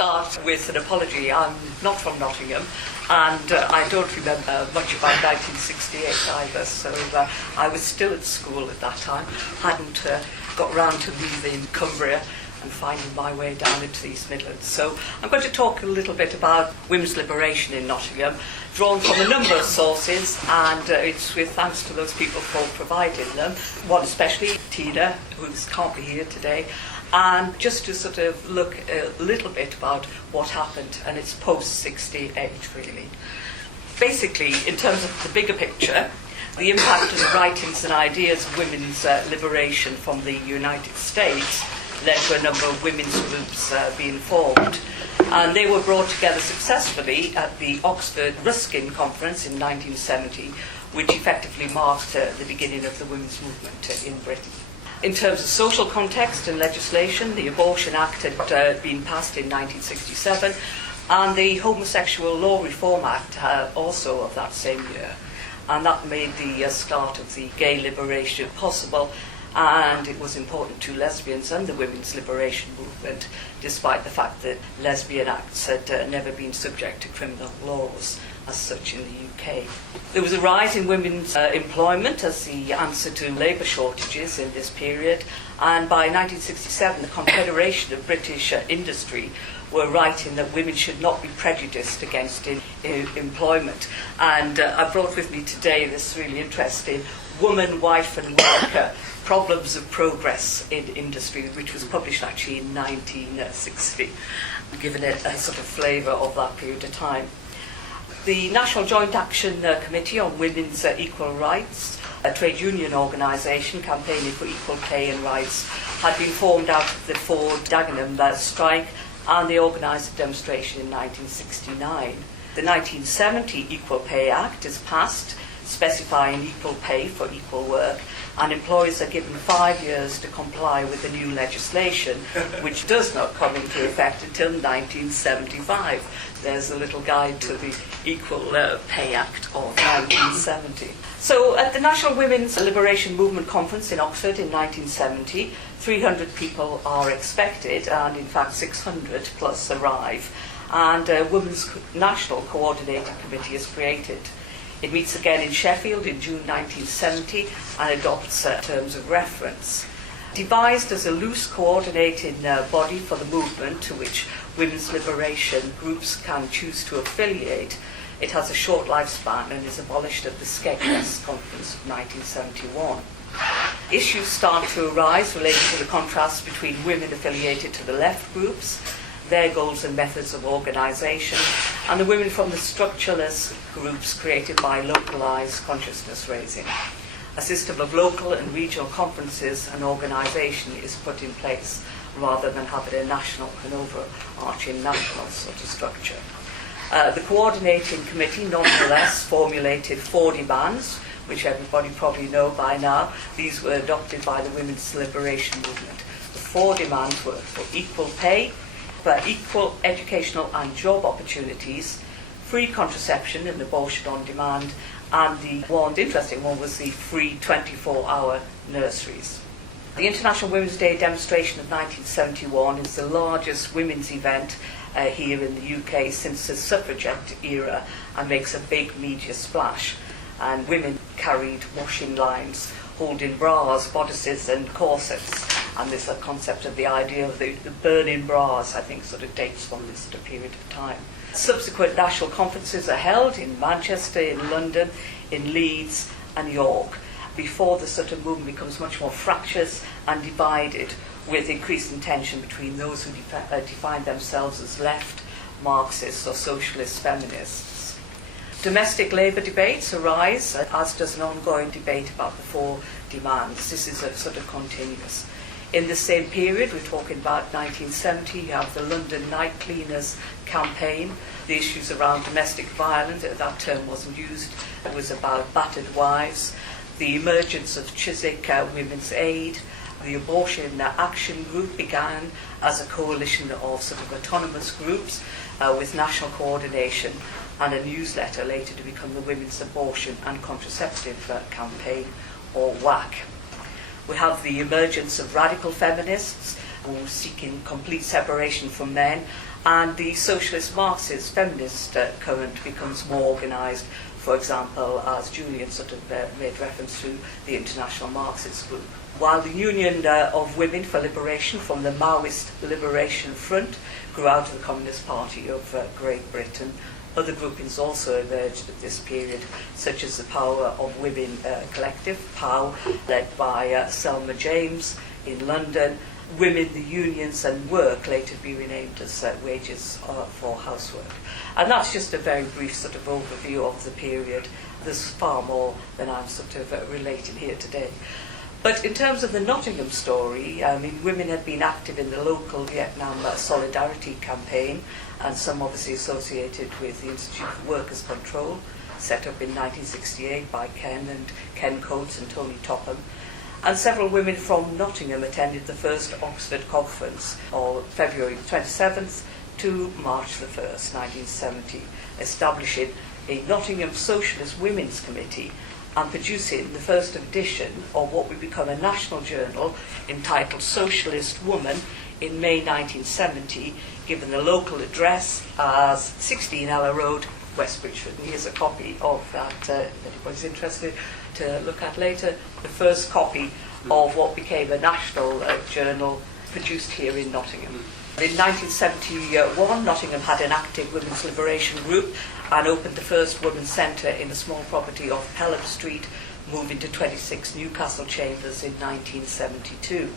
start with an apology. I'm not from Nottingham, and I don't remember much about 1968 either, so I was still at school at that time, hadn't got round to leaving Cumbria and finding my way down into the East Midlands. So I'm going to talk a little bit about women's liberation in Nottingham, drawn from a number of sources, and it's with thanks to those people for providing them, one especially, Tina, who can't be here today, and just to sort of look a little bit about what happened, and it's post-68 really. Basically, in terms of the bigger picture, the impact of the writings and ideas of women's liberation from the United States led to a number of women's groups being formed. And they were brought together successfully at the Oxford Ruskin Conference in 1970, which effectively marked the beginning of the women's movement in Britain. In terms of social context and legislation, the Abortion Act had been passed in 1967, and the Homosexual Law Reform Act also of that same year. And that made the start of the gay liberation possible, and it was important to lesbians and the women's liberation movement, despite the fact that lesbian acts had never been subject to criminal laws as such in the UK. There was a rise in women's employment as the answer to labour shortages in this period, and by 1967 the Confederation of British Industry were writing that women should not be prejudiced against employment. And I brought with me today this really interesting Woman, Wife and Worker, Problems of Progress in Industry, which was published actually in 1960, giving it a sort of flavour of that period of time. The National Joint Action Committee on Women's Equal Rights, a trade union organisation campaigning for equal pay and rights, had been formed out of the Ford-Dagenham strike, and they organised a demonstration in 1969. The 1970 Equal Pay Act is passed, specifying equal pay for equal work, and employers are given 5 years to comply with the new legislation, which does not come into effect until 1975. There's a little guide to the Equal Pay Act of 1970. So at the National Women's Liberation Movement Conference in Oxford in 1970, 300 people are expected, and in fact 600 plus arrive, and a Women's National Coordinating Committee is created. It meets again in Sheffield in June 1970 and adopts terms of reference. Devised as a loose coordinating body for the movement to which women's liberation groups can choose to affiliate, it has a short lifespan and is abolished at the Skegness Conference of 1971. Issues start to arise related to the contrast between women affiliated to the left groups, their goals and methods of organisation, and the women from the structureless groups created by localised consciousness raising. A system of local and regional conferences and organisation is put in place rather than having a national and overarching national sort of structure. The coordinating committee nonetheless formulated 4 demands, which everybody probably know by now. These were adopted by the women's liberation movement. The 4 demands were for equal pay, for equal educational and job opportunities, free contraception and abortion on demand, and the one interesting one was the free 24-hour nurseries. The International Women's Day demonstration of 1971 is the largest women's event here in the UK since the suffragette era, and makes a big media splash. And women carried washing lines holding bras, bodices and corsets, and there's a concept of the idea of the burning bras, I think sort of dates from this sort of period of time. Subsequent national conferences are held in Manchester, in London, in Leeds and York, before the sort of movement becomes much more fractious and divided, with increasing tension between those who define themselves as left, Marxists or socialist feminists. Domestic labour debates arise, as does an ongoing debate about the 4 demands. This is a sort of continuous. In the same period, we're talking about 1970, you have the London Night Cleaners campaign. The issues around domestic violence, that term wasn't used, it was about battered wives. The emergence of Chiswick Women's Aid. The Abortion Action Group began as a coalition of sort of autonomous groups with national coordination, and a newsletter later to become the Women's Abortion and Contraceptive Campaign, or WAC. We have the emergence of radical feminists, who were seeking complete separation from men, and the socialist Marxist feminist current becomes more organised, for example, as Julian sort of made reference to the International Marxist Group. While the Union of Women for Liberation from the Maoist Liberation Front grew out of the Communist Party of Great Britain, other groupings also emerged at this period, such as the Power of Women Collective, POW, led by Selma James in London, Women, the Unions and Work, later to be renamed as Wages for Housework. And that's just a very brief sort of overview of the period. There's far more than I'm sort of relating here today. But in terms of the Nottingham story, I mean, women had been active in the local Vietnam Solidarity campaign, and some obviously associated with the Institute for Workers' Control, set up in 1968 by Ken Coates and Tony Topham. And several women from Nottingham attended the first Oxford Conference on February 27th to March the 1st, 1970, establishing a Nottingham Socialist Women's Committee and producing the first edition of what would become a national journal entitled Socialist Woman in May 1970, given the local address as 16 Ella Road, West Bridgford. And here's a copy of that, if anybody's interested to look at later, the first copy of what became a national journal produced here in Nottingham. In 1971, Nottingham had an active women's liberation group and opened the first women's centre in a small property off Pelham Street, moving to 26 Newcastle Chambers in 1972.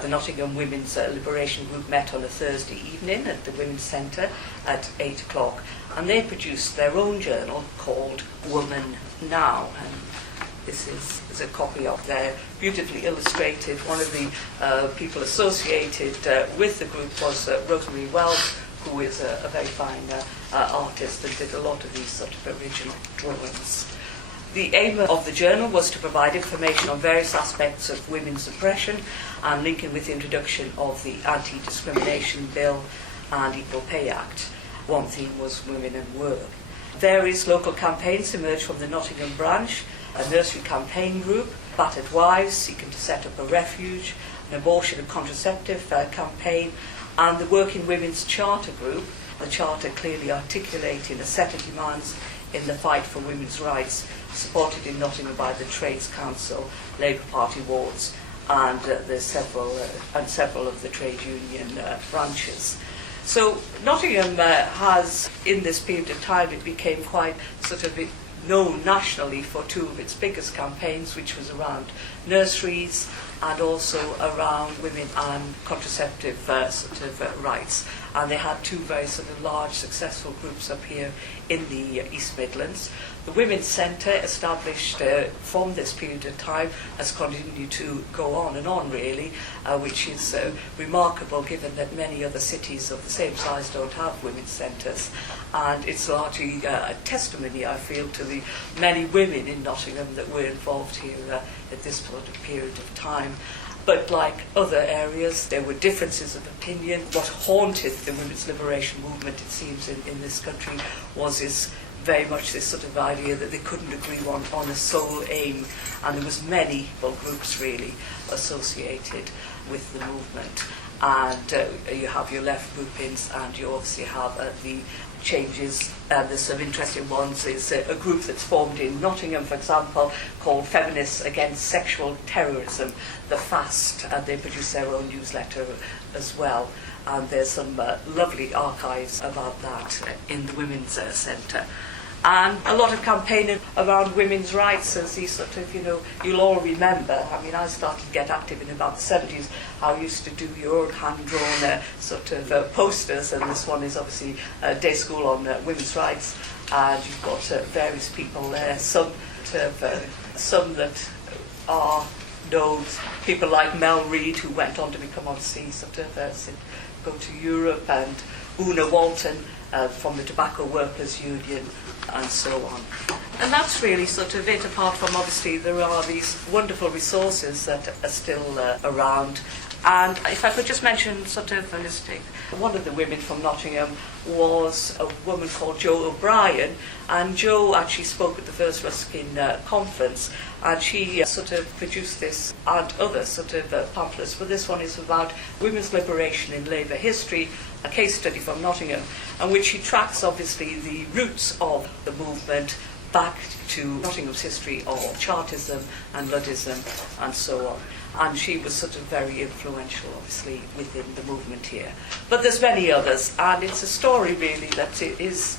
The Nottingham Women's Liberation Group met on a Thursday evening at the Women's Centre at 8 o'clock, and they produced their own journal called Woman Now. And this is a copy of their beautifully illustrated. One of the people associated with the group was Rosemary Wells, who is a very fine artist and did a lot of these sort of original drawings. The aim of the journal was to provide information on various aspects of women's oppression and linking with the introduction of the Anti-Discrimination Bill and Equal Pay Act. One theme was women and work. Various local campaigns emerged from the Nottingham branch, a nursery campaign group, battered wives seeking to set up a refuge, an abortion and contraceptive campaign, and the Working Women's Charter Group, the charter clearly articulating a set of demands in the fight for women's rights, supported in Nottingham by the Trades Council, Labour Party wards, and there's several of the trade union branches. So Nottingham has, in this period of time, it became quite sort of known nationally for two of its biggest campaigns, which was around nurseries and also around women and contraceptive rights. And they had two very sort of large, successful groups up here in the East Midlands. The Women's Centre, established from this period of time, has continued to go on and on, really, which is remarkable given that many other cities of the same size don't have women's centres. And it's largely a testimony, I feel, to the many women in Nottingham that were involved here at this sort of period of time. But like other areas, there were differences of opinion. What haunted the women's liberation movement, it seems, in this country was very much this sort of idea that they couldn't agree on a sole aim, and there was many groups really associated with the movement. And you have your left groupings, and you obviously have the changes. There's some interesting ones. Is a group that's formed in Nottingham, for example, called Feminists Against Sexual Terrorism, the FAST, and they produce their own newsletter as well. And there's some lovely archives about that in the Women's Centre. And a lot of campaigning around women's rights, as these sort of, you'll all remember. I mean, I started to get active in about the 70s. I used to do your own hand-drawn posters, and this one is obviously Day School on Women's Rights. And you've got various people there, some that are known, people like Mel Reid, who went on to become obviously go to Europe, and Una Walton from the Tobacco Workers Union, and so on. And that's really sort of it, apart from obviously there are these wonderful resources that are still around, And if I could just mention sort of a mistake, one of the women from Nottingham was a woman called Jo O'Brien, and Jo actually spoke at the first Ruskin conference, and she sort of produced this and other sort of pamphlets, but this one is about women's liberation in Labour history, a case study from Nottingham, and which she tracks obviously the roots of the movement back to Nottingham's history of Chartism and Luddism and so on. And she was sort of very influential, obviously, within the movement here. But there's many others, and it's a story really that it is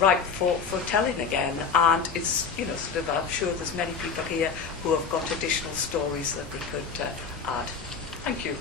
ripe for telling again. And it's, sort of, I'm sure there's many people here who have got additional stories that they could add. Thank you.